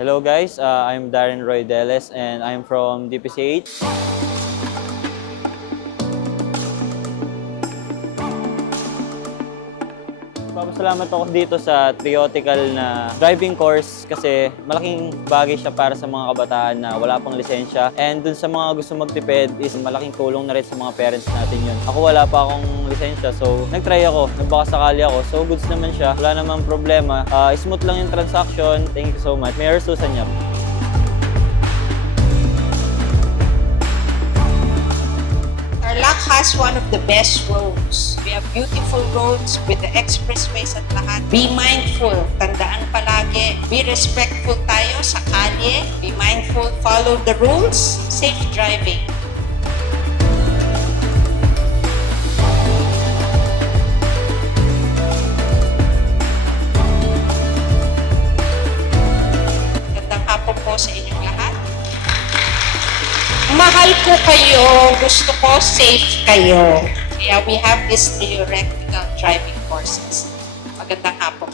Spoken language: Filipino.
Hello guys, I'm Darren Roydeles and I'm from DPCH. Papasalamat ako dito sa theoretical na driving course kasi malaking bagay siya para sa mga kabataan na wala pang lisensya. And dun sa mga gusto magtipid is malaking tulong na rin sa mga parents natin yun. Ako wala pa akong lisensya so nag-try ako, nagbakasakali ako. So goods naman siya, wala namang problema. Smooth lang yung transaction. Thank you so much. Mayor Susan Yap. Tarlac has one of the best roads. We have beautiful roads with the expressways at lahat. Be mindful, tandaan palagi. Be respectful tayo sa kalye. Be mindful, follow the rules. Safe driving. Gandang hapon po sa inyong lahat. Mahal ko kayo, gusto ko safe kayo. Kaya we have this theoretical driving courses. Magandang hapon.